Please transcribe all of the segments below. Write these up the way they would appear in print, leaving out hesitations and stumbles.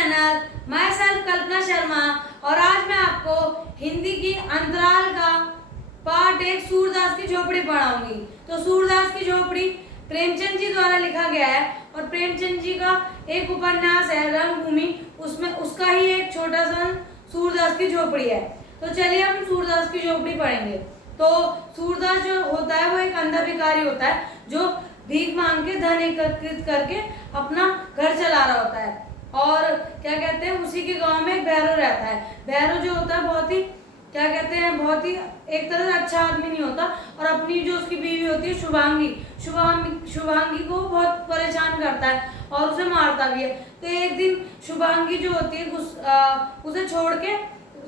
Channel my self कल्पना शर्मा। और आज मैं आपको हिंदी की अंतराल का पार्ट 1 सूरदास की झोपड़ी पढ़ाऊंगी। तो सूरदास की झोपड़ी प्रेमचंद जी द्वारा लिखा गया है और प्रेमचंद जी का एक उपन्यास है रंगभूमि, उसमें उसका ही एक छोटा सा सूरदास की झोपड़ी है। तो चलिए हम सूरदास की झोपड़ी पढ़ेंगे। तो सूरदास जो होता है वो एक अंधा भिखारी होता है जो भीख मांग के धन एकत्रित करके अपना घर चला रहा होता है। और क्या कहते हैं, उसी के गांव में एक भैरव रहता है। भैरव जो होता है बहुत ही क्या कहते हैं, बहुत ही एक तरह से अच्छा आदमी नहीं होता और अपनी जो उसकी बीवी होती है शुभांगी को बहुत परेशान करता है और उसे मारता भी है। तो एक दिन शुभांगी जो होती है उसे छोड़ के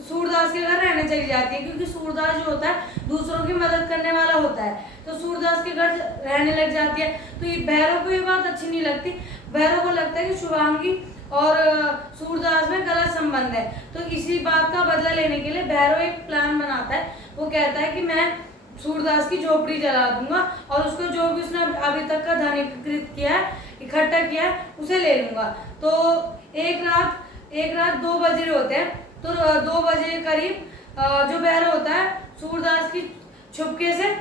सूरदास के घर रहने चली जाती है, क्योंकि सूरदास जो होता है दूसरों की मदद करने वाला होता है। तो सूरदास के घर रहने लग जाती है। तो ये भैरव को ये बात अच्छी नहीं लगती। भैरव को लगता है कि शुभांगी और सूरदास में गलत संबंध है। तो इसी बात का बदला लेने के लिए भैरव एक प्लान बनाता है। वो कहता है कि मैं सूरदास की झोपड़ी जला दूंगा और उसको जो भी उसने अभी तक का धन इकट्ठा किया है उसे ले लूंगा। तो एक रात 2 बजे होते हैं। तो 2 बजे करीब जो भैरव होता है सूरदास की छुपके से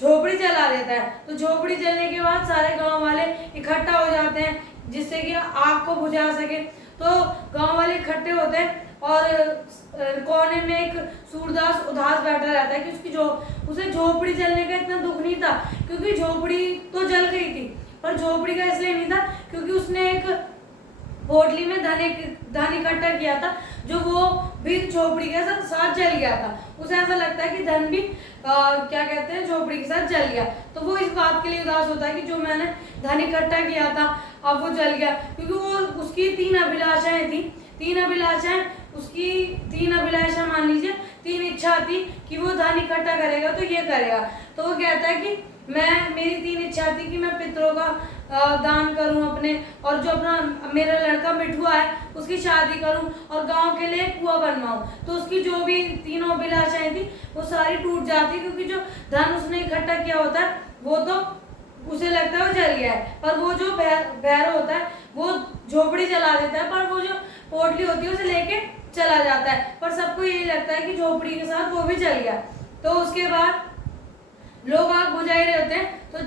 झोपड़ी जला देता है। तो झोपड़ी जलने के बाद सारे गांव वाले इकट्ठा हो जाते हैं जिससे कि आग को बुझा सके। तो गांव वाले इकट्ठे होते हैं और कोने में एक सूरदास उदास बैठा रहता है कि उसे झोपड़ी जलने का इतना दुख नहीं था, क्योंकि झोपड़ी तो जल गई थी। पर झोपड़ी का इसलिए नहीं था क्योंकि उसने एक पोटली में धन इकट्ठा किया था जो वो भी झोपड़ी के साथ जल गया था। उसे ऐसा लगता है कि धन भी क्या कहते हैं झोपड़ी के साथ जल गया। तो वो इस बात के लिए उदास होता है कि जो मैंने धन इकट्ठा किया था अब वो जल गया, क्योंकि वो उसकी 3 अभिलाषाएं थी। 3 अभिलाषाएं उसकी 3 अभिलाषा मान लीजिए 3 इच्छा थी कि वो धन इकट्ठा करेगा तो ये करेगा। तो वो कहता है कि मेरी 3 इच्छा थी कि मैं पितरों का दान करूं अपने, और जो अपना मेरा लड़का मिठुआ है उसकी शादी करूं और गांव के लिए कुआं बनवाऊं। तो उसकी जो भी तीनों अभिलाषाएं थी वो सारी टूट जाती, क्योंकि जो धन उसने इकट्ठा किया होता है वो तो उसे लगता है वो जल गया है। पर वो जो भैरव होता है वो झोपड़ी जला देता है, पर वो जो पोटली होती है उसे लेके चला जाता है। पर सबको यही लगता है कि झोपड़ी के साथ वो भी जल गया। तो उसके बाद लोग आग बुझाई रहे होते हैं। तो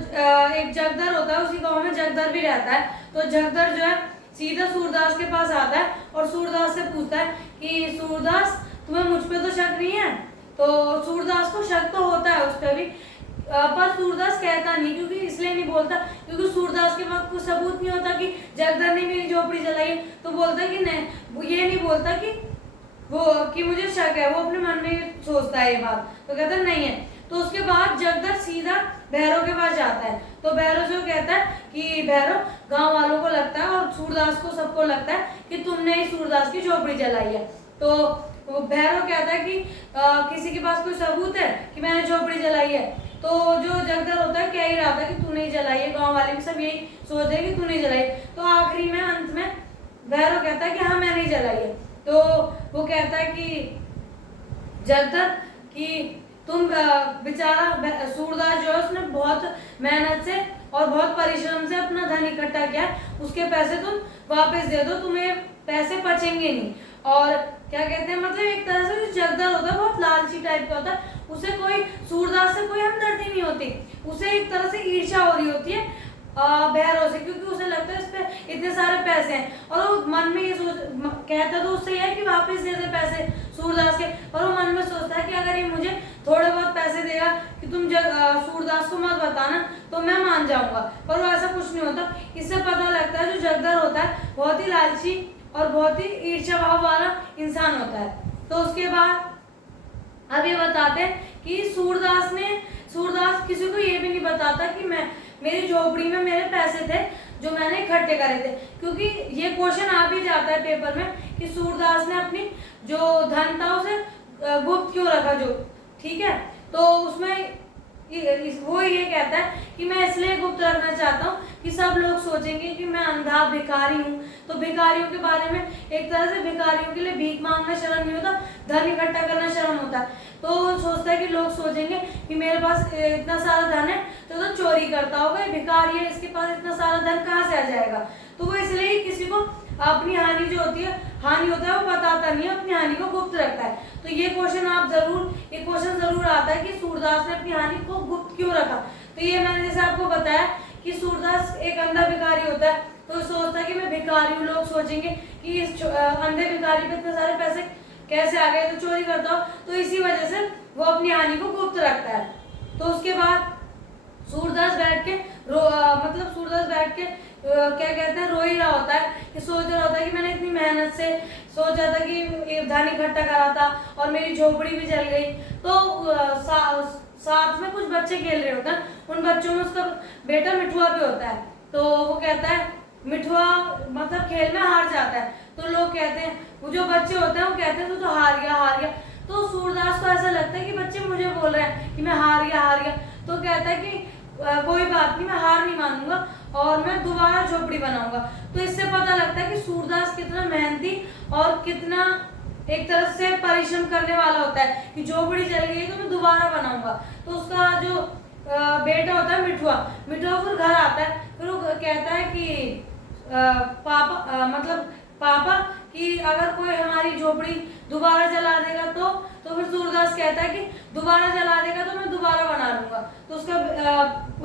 एक जगदर होता है, उसी गांव में जगदर भी रहता है। तो जगदर जो है सीधा सूरदास के पास आता है और सूरदास से पूछता है कि सूरदास तुम्हें मुझ पे तो शक नहीं है? तो सूरदास को शक तो होता है उस पर भी, पर सूरदास कहता नहीं, क्योंकि इसलिए नहीं बोलता क्योंकि सूरदास के पास कोई सबूत नहीं होता कि जगदर ने मेरी झोपड़ी जलाई। तो बोलता है कि नहीं, वो ये नहीं बोलता कि मुझे शक है, वो अपने मन में सोचता है ये बात। तो कहता नहीं है। तो उसके बाद जगदर सीधा भैरव के पास जाता है। तो भैरव जो कहता है कि भैरव गांव वालों को लगता है और सूरदास को सबको लगता है कि तुमने ही सूरदास की झोपड़ी जलाई है। तो भैरव कहता है कि किसी के पास कोई सबूत है कि मैंने झोपड़ी जलाई है? तो जो जगदर होता है कह ही रहा था कि तूने ही जलाई है, गाँव वाले भी सब यही सोच रहे कि तूने जलाई। तो आखिरी में अंत में भैरव कहता है कि हाँ मैंने ही जलाई है। तो वो कहता है कि जगदर कि तुम बेचारा सूरदास जो है उसने बहुत मेहनत से और बहुत परिश्रम से अपना धन इकट्ठा किया, उसके पैसे तुम वापस दे दो, तुम्हें पैसे बचेंगे नहीं। और क्या कहते हैं, मतलब एक तरह से जो जगदर होता है बहुत लालची टाइप का होता है, उसे कोई सूरदास से कोई हमदर्दी नहीं होती, उसे एक तरह से ईर्ष्या हो रही होती है भैरव से, क्योंकि उसे लगता है इस पे इतने सारे पैसे हैं और वो मन में ये सोच कहता तो उससे है कि वापस दे दे पैसे सूरदास के, और वो मन में सोचता है कि अगर ये मुझे थोड़े बहुत पैसे देगा कि तुम सूरदास को मत बताना तो मैं मान जाऊंगा। पर वो ऐसा कुछ नहीं होता। इससे पता लगता है जो जगदर होता है बहुत ही लालची और बहुत ही ईर्ष्या भाव वाला इंसान होता है। तो उसके बाद अब ये बताते हैं कि सूरदास किसी को ये भी नहीं बताता कि मेरी झोपड़ी में मेरे पैसे थे जो मैंने इकट्ठे करे थे, क्योंकि ये क्वेश्चन आ भी जाता है पेपर में कि सूरदास ने अपनी जो धन था उसे गुप्त क्यों रखा, जो ठीक है। तो उसमें वो ये कहता है कि मैं इसलिए गुप्त रखना चाहता हूँ कि सब लोग सोचेंगे कि मैं अंधा भिखारी हूँ। तो भिखारियों के बारे में एक तरह से भिखारियों के लिए भीख मांगना शर्म नहीं होता, धन इकट्ठा करना शर्म होता है। तो सोचता है कि लोग सोचेंगे कि मेरे पास इतना सारा धन है तो चोरी करता होगा, भिखारी है, इसके पास इतना सारा धन कहाँ से आ जाएगा। तो वो इसलिए किसी को अपनी हानि जो होती है, हानि होता है वो बताता नहीं है, अपनी हानि को गुप्त रखता है। तो ये क्वेश्चन जरूर आता है कि सूरदास ने अपनी हानि को गुप्त क्यों रखा। तो ये मैंने जैसे आपको बताया कि सूरदास एक अंधा भिखारी होता है, तो सोचता है कि मैं भिखारी हूँ, लोग सोचेंगे कि इस अंधे भिखारी पे इतने सारे पैसे कैसे आ गए, तो चोरी करता हो, तो इसी वजह से वो अपनी हानि को गुप्त रखता है। तो उसके बाद सूरदास बैठ के सूरदास बैठ के क्या कहते हैं, रो ही रहा होता है, कि सोच रहा होता है कि मैंने इतनी मेहनत से सोचा था कि धन इकट्ठा करा था और मेरी झोपड़ी भी जल गई। तो साथ में कुछ बच्चे खेल रहे होते हैं, उन बच्चों में उसका बेटा मिठुआ भी होता है। तो वो कहता है, मिठुआ खेल में हार जाता है, तो लोग कहते हैं, वो जो बच्चे होते हैं वो कहते हैं तू तो हार गया। तो सूरदास को ऐसा लगता है कि बच्चे मुझे बोल रहे हैं कि मैं हार गया। तो कहता है कि कोई बात नहीं, मैं हार नहीं मानूंगा और मैं दोबारा झोपड़ी बनाऊंगा। तो इससे पता लगता है कि सूरदास कितना मेहनती और कितना एक तरफ से परिश्रम करने वाला होता है कि झोपड़ी जल गई तो मैं दोबारा बनाऊंगा। तो उसका जो बेटा होता है मिठुआ फिर घर आता है, फिर वो कहता है कि पापा कि अगर कोई हमारी झोपड़ी दोबारा जला देगा तो फिर सूरदास कहता है कि दोबारा जला देगा तो मैं दोबारा बना लूंगा। तो उसका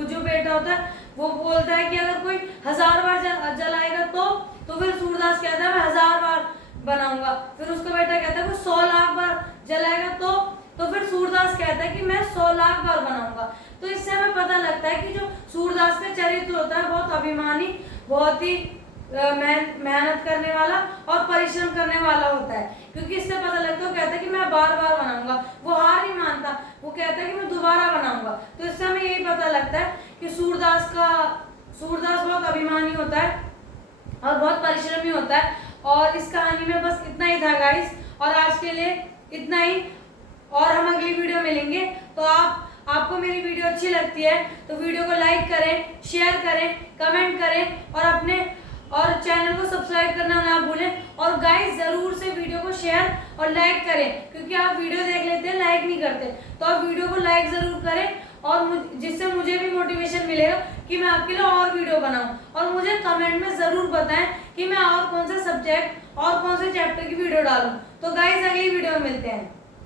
जो बेटा होता है वो बोलता है कि अगर कोई 1000 बार जलाएगा तो फिर सूरदास कहता है मैं 1000 बार बनाऊंगा। फिर उसका बेटा कहता है कोई 100 लाख बार जलाएगा तो फिर सूरदास कहता है कि मैं 100 लाख बार बनाऊंगा। तो इससे हमें पता लगता है कि जो सूरदास का चरित्र होता है बहुत अभिमानी, बहुत ही मेहनत करने वाला और परिश्रम करने वाला होता है, क्योंकि इससे पता लगता है, वो कहता है कि मैं बार बार बनाऊंगा, वो हार नहीं मानता, वो कहता है कि मैं दोबारा बनाऊंगा। तो इससे हमें यही पता लगता है कि सूरदास बहुत अभिमानी होता है और बहुत परिश्रमी होता है। और इस कहानी में बस इतना ही था गाइस, और आज के लिए इतना ही, और हम अगली वीडियो मिलेंगे। तो आपको मेरी वीडियो अच्छी लगती है तो वीडियो को लाइक करें, शेयर करें, कमेंट करें और चैनल को सब्सक्राइब करना ना भूलें। और गाइस जरूर से वीडियो को शेयर और लाइक करें, क्योंकि आप वीडियो देख लेते हैं लाइक नहीं करते, तो आप वीडियो को लाइक जरूर करें, और जिससे मुझे भी मोटिवेशन मिलेगा कि मैं आपके लिए और वीडियो बनाऊं। और मुझे कमेंट में जरूर बताएं कि मैं और कौन सा सब्जेक्ट और कौन से चैप्टर की वीडियो डालूं। तो गाइस अगली वीडियो में मिलते हैं।